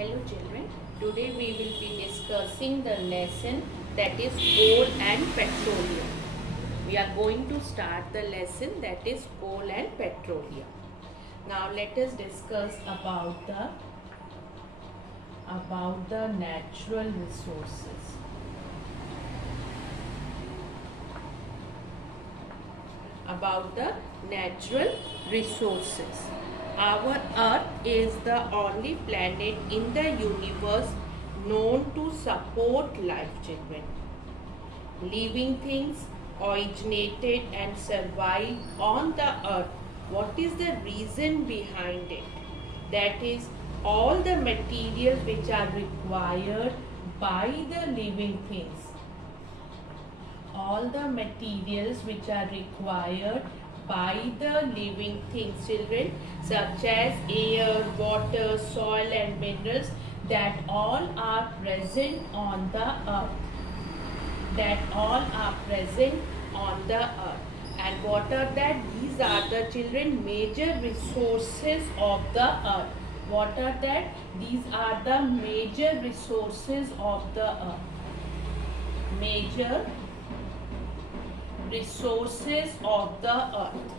Hello children, today we will be discussing the lesson that is coal and petroleum. We are going to start the lesson that is coal and petroleum. Now let us discuss about the natural resources. About the natural resources. Our Earth is the only planet in the universe known to support life, children. Living things originated and survived on the Earth. What is the reason behind it? That is, all the materials which are required by the living things. All the materials which are required by the living things, children, such as air, water, soil and minerals, that all are present on the earth. That all are present on the earth. And what are that? These are the, children, major resources of the earth. What are that? These are the major resources of the earth. Major resources of the earth.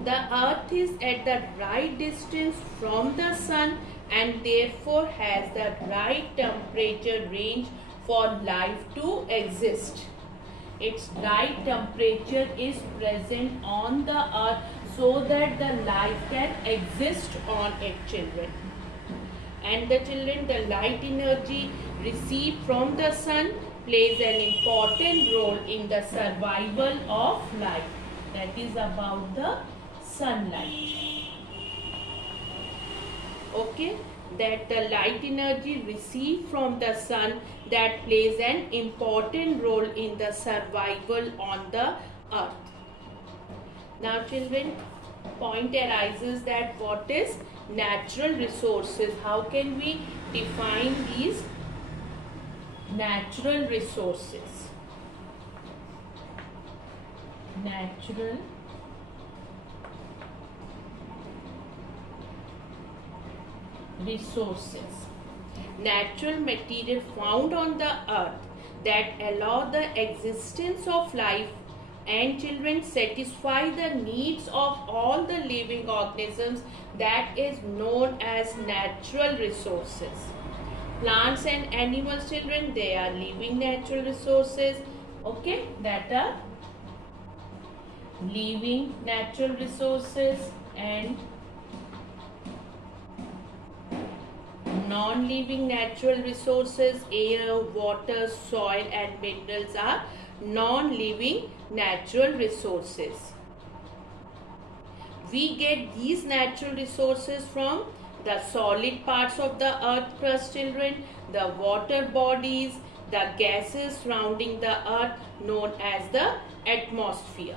The earth is at the right distance from the sun and therefore has the right temperature range for life to exist. Its right temperature is present on the earth so that the life can exist on it, children. And the children, the light energy received from the sun plays an important role in the survival of life. That is about the sunlight. Okay, that the light energy received from the sun that plays an important role in the survival on the earth. Now children, point arises that what is natural resources? How can we define these natural resources? Natural resources. Natural material found on the earth that allow the existence of life and, children, satisfy the needs of all the living organisms, that is known as natural resources. Plants and animals, children, they are living natural resources. Okay, that are living natural resources, and non-living natural resources, air, water, soil and minerals are non-living natural resources. We get these natural resources from the solid parts of the earth crust, children, the water bodies, the gases surrounding the earth known as the atmosphere.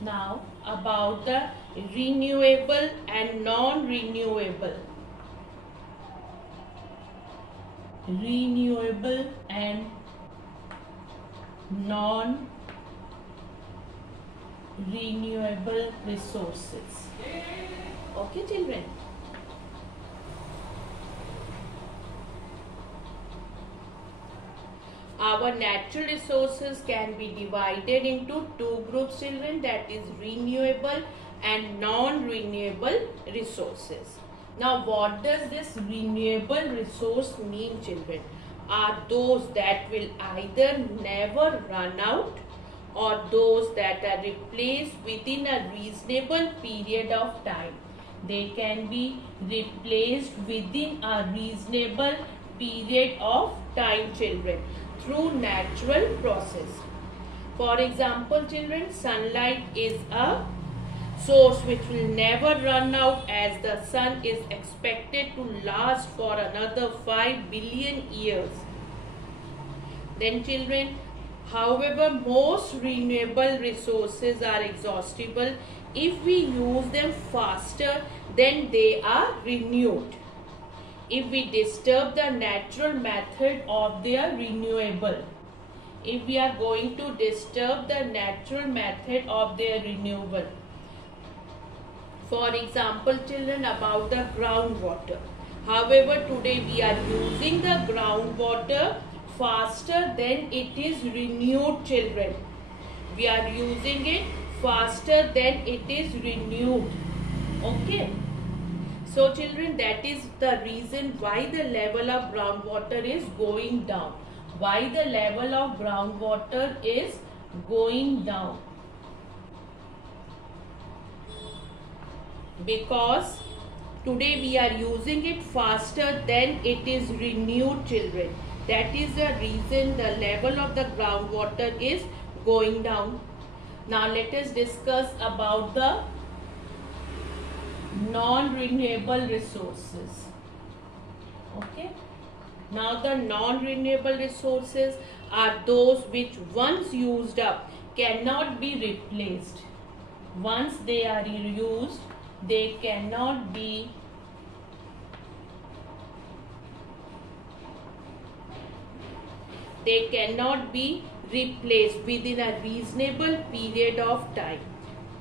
Now about the renewable and non-renewable. Renewable and non-renewable resources. Okay, children. Our natural resources can be divided into two groups, children, that is renewable and non-renewable resources. Now, what does this renewable resource mean, children? Are those that will either never run out or those that are replaced within a reasonable period of time. They can be replaced within a reasonable period of time, children, through natural process. For example, children, sunlight is a source which will never run out, as the sun is expected to last for another 5 billion years. Then, children, however, most renewable resources are exhaustible. If we use them faster, then they are renewed. If we disturb the natural method of their renewable, if we are going to disturb the natural method of their renewable, For example, children, about the groundwater. However, today we are using the groundwater faster than it is renewed, children. We are using it faster than it is renewed. Okay. So children, that is the reason why the level of groundwater is going down. Why the level of groundwater is going down? Because today we are using it faster than it is renewed, children. That is the reason the level of the groundwater is going down. Now let us discuss about the non-renewable resources. Okay. Now the non-renewable resources are those which once used up cannot be replaced. Once they are used, they cannot be replaced within a reasonable period of time.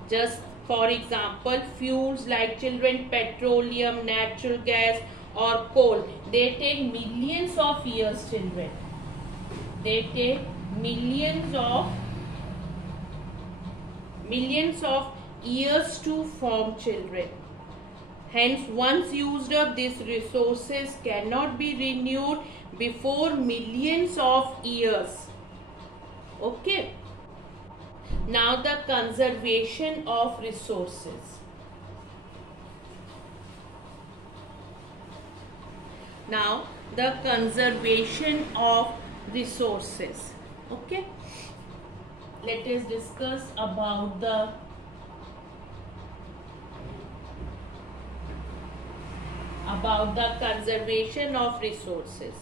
Just for example, fuels like children, petroleum, natural gas or coal, they take millions of years, children. They take millions of years to form, children. Hence, once used up, these resources cannot be renewed before millions of years. Okay. Now the conservation of resources. Now the conservation of resources. Okay. Let us discuss about the conservation of resources.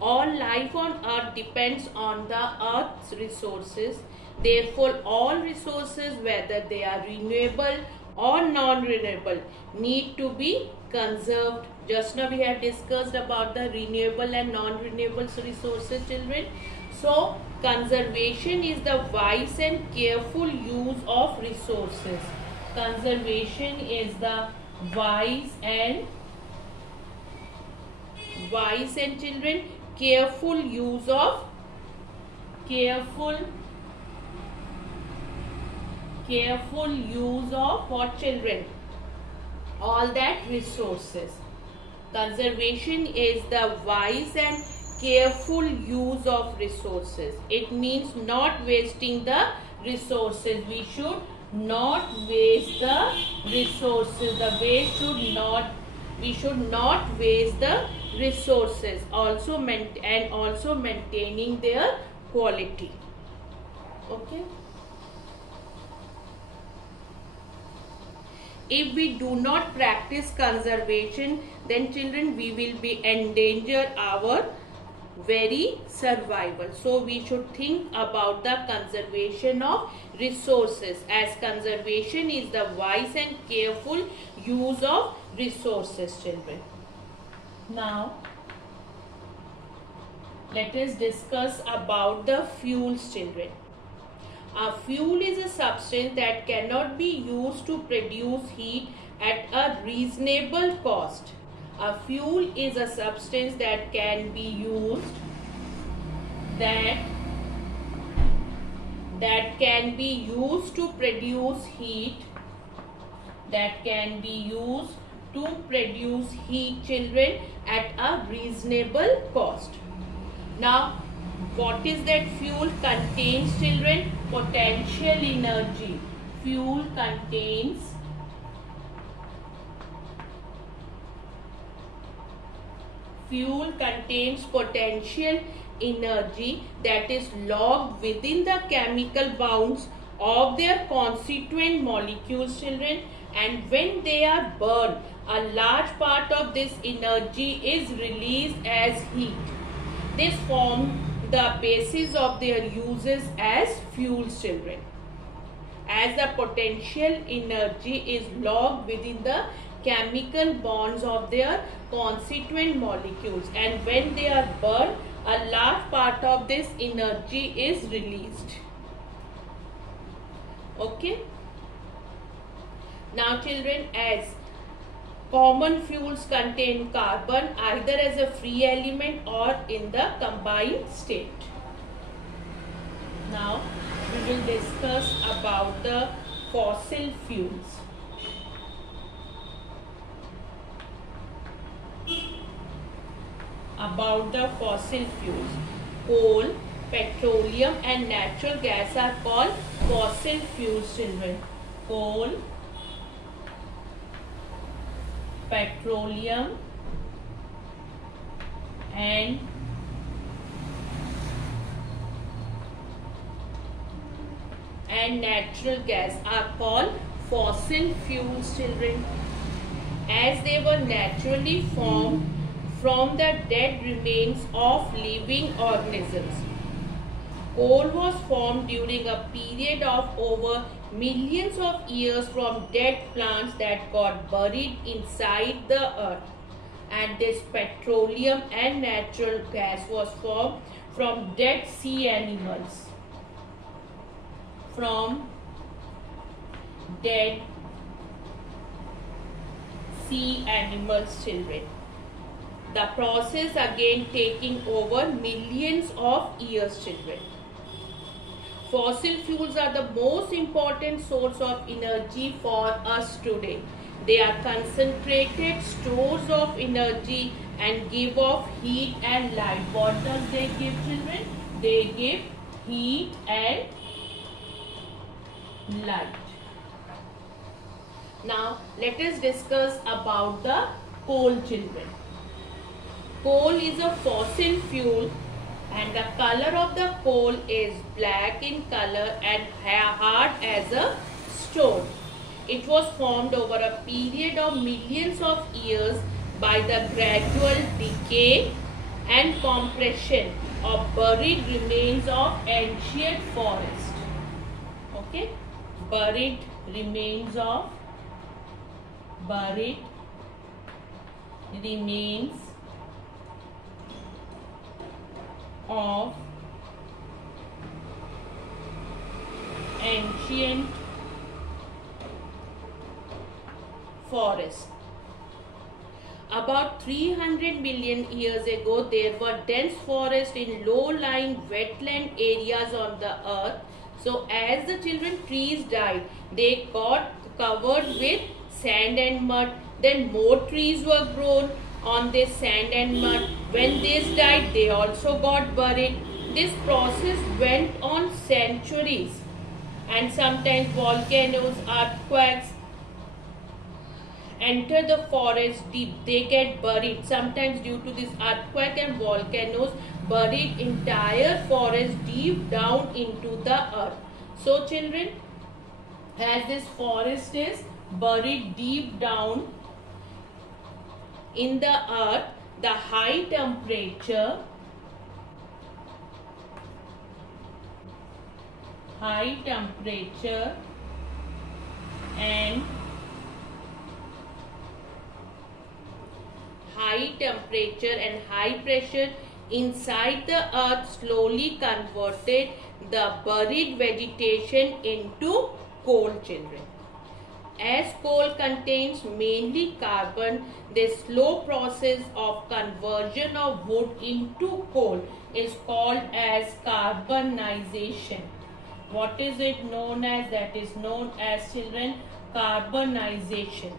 All life on earth depends on the earth's resources. Therefore, all resources, whether they are renewable or non-renewable, need to be conserved. Just now we have discussed about the renewable and non-renewable resources, children. So, conservation is the wise and careful use of resources. Conservation is the wise and children, careful use of what, children? All that resources. Conservation is the wise and careful use of resources. It means not wasting the resources. We should not waste the resources. We should not waste the resources. Also maintaining their quality. Okay. If we do not practice conservation, then children, we will be endanger our very survival. So we should think about the conservation of resources, as conservation is the wise and careful use of resources, children. Now let us discuss about the fuels, children. A fuel is a substance that cannot be used to produce heat at a reasonable cost. A fuel is a substance that can be used to produce heat, children, at a reasonable cost. Now, what is that fuel? Contains, children, potential energy. Fuel contains potential energy that is locked within the chemical bonds of their constituent molecules, children, and when they are burned, a large part of this energy is released as heat. This forms the basis of their uses as fuels, children. As the potential energy is locked within the chemical bonds of their constituent molecules, and when they are burned, a large part of this energy is released. Okay. Now children, as common fuels contain carbon either as a free element or in the combined state. Now we will discuss about the fossil fuels. About the fossil fuels, coal, petroleum and natural gas are called fossil fuels, children. Coal, petroleum and natural gas are called fossil fuels, children, as they were naturally formed from the dead remains of living organisms. Coal was formed during a period of over millions of years from dead plants that got buried inside the earth. And this petroleum and natural gas was formed from dead sea animals. From dead sea animals, children. The process again taking over millions of years, children. Fossil fuels are the most important source of energy for us today. They are concentrated stores of energy and give off heat and light. What does they give, children? They give heat and light. Now let us discuss about the coal, children. Coal is a fossil fuel and the color of the coal is black in color and hard as a stone. It was formed over a period of millions of years by the gradual decay and compression of buried remains of ancient forest. Okay, buried remains of ancient forest. About 300 million years ago, there were dense forests in low-lying wetland areas on the earth. So as the trees died, they got covered with sand and mud. Then more trees were grown on this sand and mud. When these died, they also got buried. This process went on centuries, and sometimes volcanoes, earthquakes enter the forest deep. They get buried. Sometimes due to this earthquake and volcanoes, buried entire forest deep down into the earth. So children, as this forest is buried deep down in the earth, the high temperature and high pressure inside the earth slowly converted the buried vegetation into coal, children. As coal contains mainly carbon, this slow process of conversion of wood into coal is called as carbonization. What is it known as? That is known as, children, carbonization.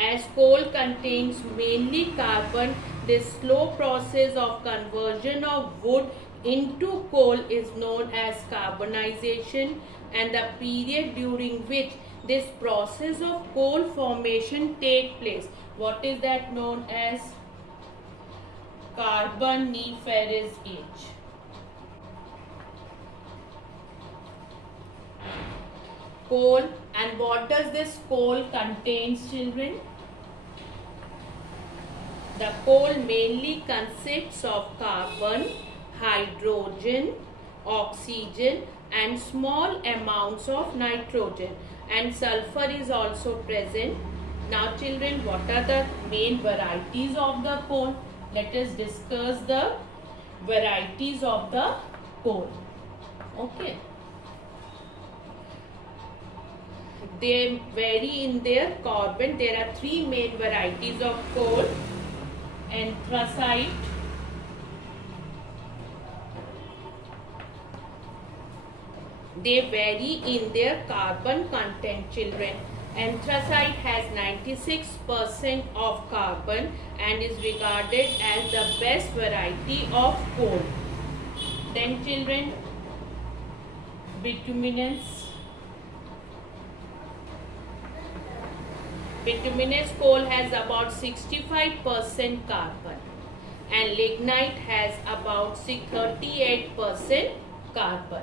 As coal contains mainly carbon, this slow process of conversion of wood into coal is known as carbonization, and the period during which this process of coal formation take place, what is that known as? Carboniferous age. Coal, and what does this coal contains, children? The coal mainly consists of carbon, hydrogen, oxygen and small amounts of nitrogen, and sulfur is also present. Now children, what are the main varieties of the coal? Let us discuss the varieties of the coal. Okay. they vary in their carbon. There are three main varieties of coal: anthracite, they vary in their carbon content, children. Anthracite has 96% of carbon and is regarded as the best variety of coal. Then children, bituminous. Bituminous coal has about 65% carbon and lignite has about 38% carbon.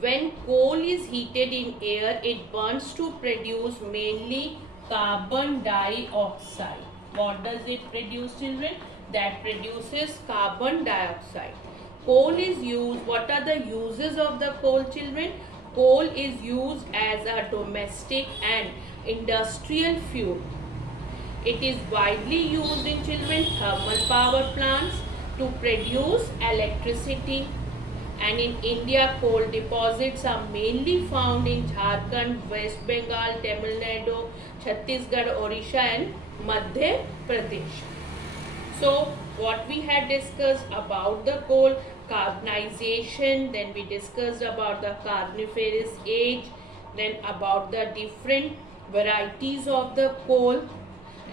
When coal is heated in air, it burns to produce mainly carbon dioxide. What does it produce, children? That produces carbon dioxide. Coal is used. What are the uses of the coal, children? Coal is used as a domestic and industrial fuel. It is widely used in, children, thermal power plants to produce electricity. And in India, coal deposits are mainly found in Jharkhand, West Bengal, Tamil Nadu, Chhattisgarh, Odisha and Madhya Pradesh. So, what we had discussed about the coal, carbonization, then we discussed about the Carboniferous age, then about the different varieties of the coal,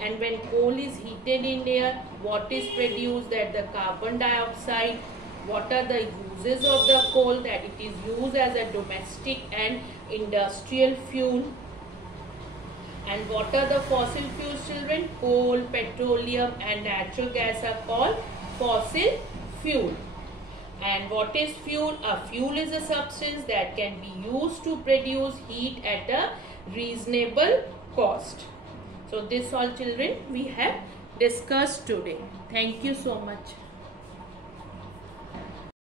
and when coal is heated in air, what is produced, that the carbon dioxide. What are the uses of the coal, that it is used as a domestic and industrial fuel. And what are the fossil fuels, children? Coal, petroleum and natural gas are called fossil fuel. And what is fuel? A fuel is a substance that can be used to produce heat at a reasonable cost. So this all, children, we have discussed today. Thank you so much.